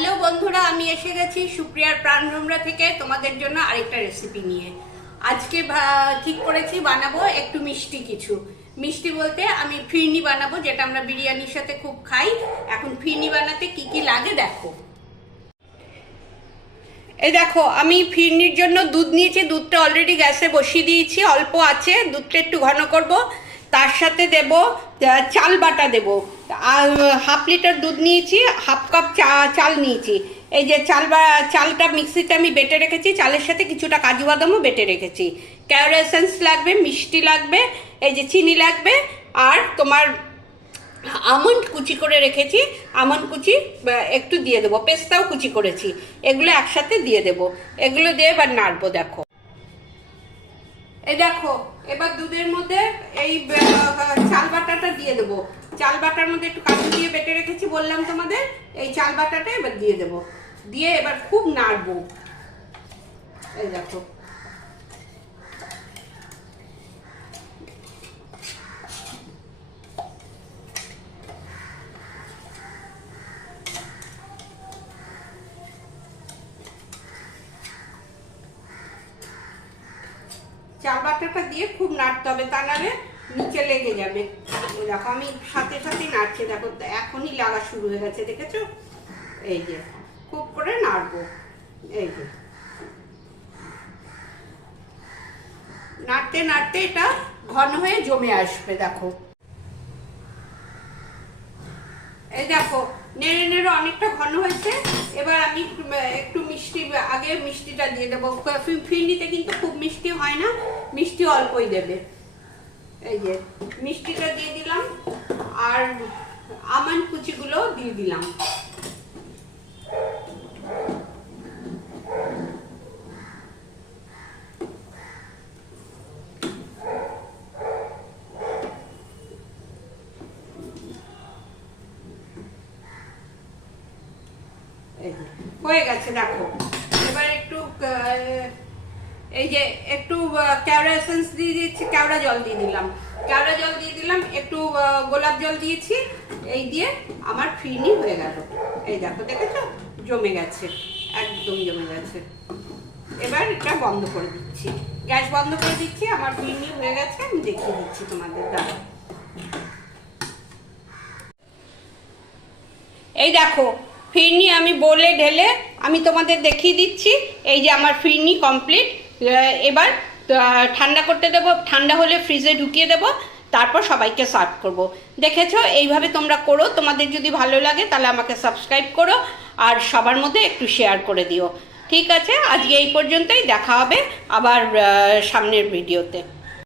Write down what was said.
Hello বন্ধুরা, আমি এসে গেছি সুপ্রিয়ার প্রাণভ্রমরা থেকে তোমাদের জন্য আরেকটা রেসিপি নিয়ে। আজকে ঠিক করেছি বানাবো একটু মিষ্টি কিছু। মিষ্টি বলতে আমি ফিরনি বানাবো, যেটা আমরা বিরিয়ানির সাথে খুব খাই। এখন ফিরনি বানাতে কি কি লাগে দেখো। এই দেখো, আমি ফিরনির জন্য দুধ নিয়েছি। দুধটা অলরেডি গ্যাসে বসিয়ে দিয়েছি, অল্প আছে। দুধটা একটু ঘন করব, তার সাথে দেব চাল বাটা দেব। আর হাফ লিটার দুধ নিয়েছি, হাফ কাপ চাল নিয়েছি। এই যে চালটা মিক্সিতে আমি বেটে রেখেছি, চালের সাথে কিছুটা কাজু বাদামও বেটে রেখেছি। ক্যারো এসেন্স লাগবে, মিষ্টি লাগবে, এই যে চিনি লাগবে, আর তোমার আমন্ড কুচি করে রেখেছি, আমন্ড কুচি একটু দিয়ে দেবো, পেস্তাও কুচি করেছি। এগুলো একসাথে দিয়ে দেবো, এগুলো দিয়ে এবার নাড়বো। দেখো, এই দেখো, এবার দুধের মধ্যে এই চাল বাটাটা দিয়ে দেবো। চাল বাটার মধ্যে একটু কাজু দিয়ে বেটে রেখেছি বললাম তোমাদের। এই চাল বাটাটা এবার দিয়ে দেবো, দিয়ে এবার খুব নাড়বো। এই দেখো, চাল বাটাটা দিয়ে খুব নাড়তে হবে, তা নাহলে নিচে লেগে যাবে। দেখো, আমি সাথে সাথে নাড়ছি। দেখো, এখনই লাগা শুরু হয়ে গেছে, দেখেছো? এই যে খুব করে নাড়বো। এই যে নাড়তে নাড়তে এটা ঘন হয়ে জমে আসবে। দেখো, এই দেখো, নেড়ে নেড়ে অনেকটা ঘন হয়েছে। এবার আমি একটু মিষ্টি, আগে মিষ্টিটা দিয়ে দেবো। ফিরনিতে কিন্তু খুব মিষ্টি হয় না, মিষ্টি অল্পই দেবে। এই যে মিষ্টিটা দিয়ে দিলাম, আর আমন্ড কুচিগুলো দিয়ে দিলাম। হয়ে গেছে। দেখো, এবার একটু এই যে একটু কেওড়া এসেন্স দিয়ে দিচ্ছি, কেওড়া জল দিয়ে দিলাম, কেওড়া জল দিয়ে দিলাম, একটু গোলাপ জল দিয়েছি। এই দিয়ে আমার ফিরনি হয়ে গেল। এই দেখো, দেখেছো? জমে গেছে, একদম জমে গেছে। এবার এটা বন্ধ করে দিচ্ছি, গ্যাস বন্ধ করে দিচ্ছি। আমার ফিরনি হয়ে গেছে, আমি দেখিয়ে দিচ্ছি তোমাদের। দাঁড়া, এই দেখো, ফিরনি আমি বলে ঢেলে আমি তোমাদের দেখিয়ে দিচ্ছি। এই যে আমার ফিরনি কমপ্লিট। এবার ঠান্ডা করতে দেবো, ঠান্ডা হলে ফ্রিজে ঢুকিয়ে দেবো, তারপর সবাইকে সার্ভ করব। দেখেছো? এইভাবে তোমরা করো। তোমাদের যদি ভালো লাগে তাহলে আমাকে সাবস্ক্রাইব করো, আর সবার মধ্যে একটু শেয়ার করে দিও। ঠিক আছে, আজকে এই পর্যন্তই। দেখা হবে আবার সামনের ভিডিওতে।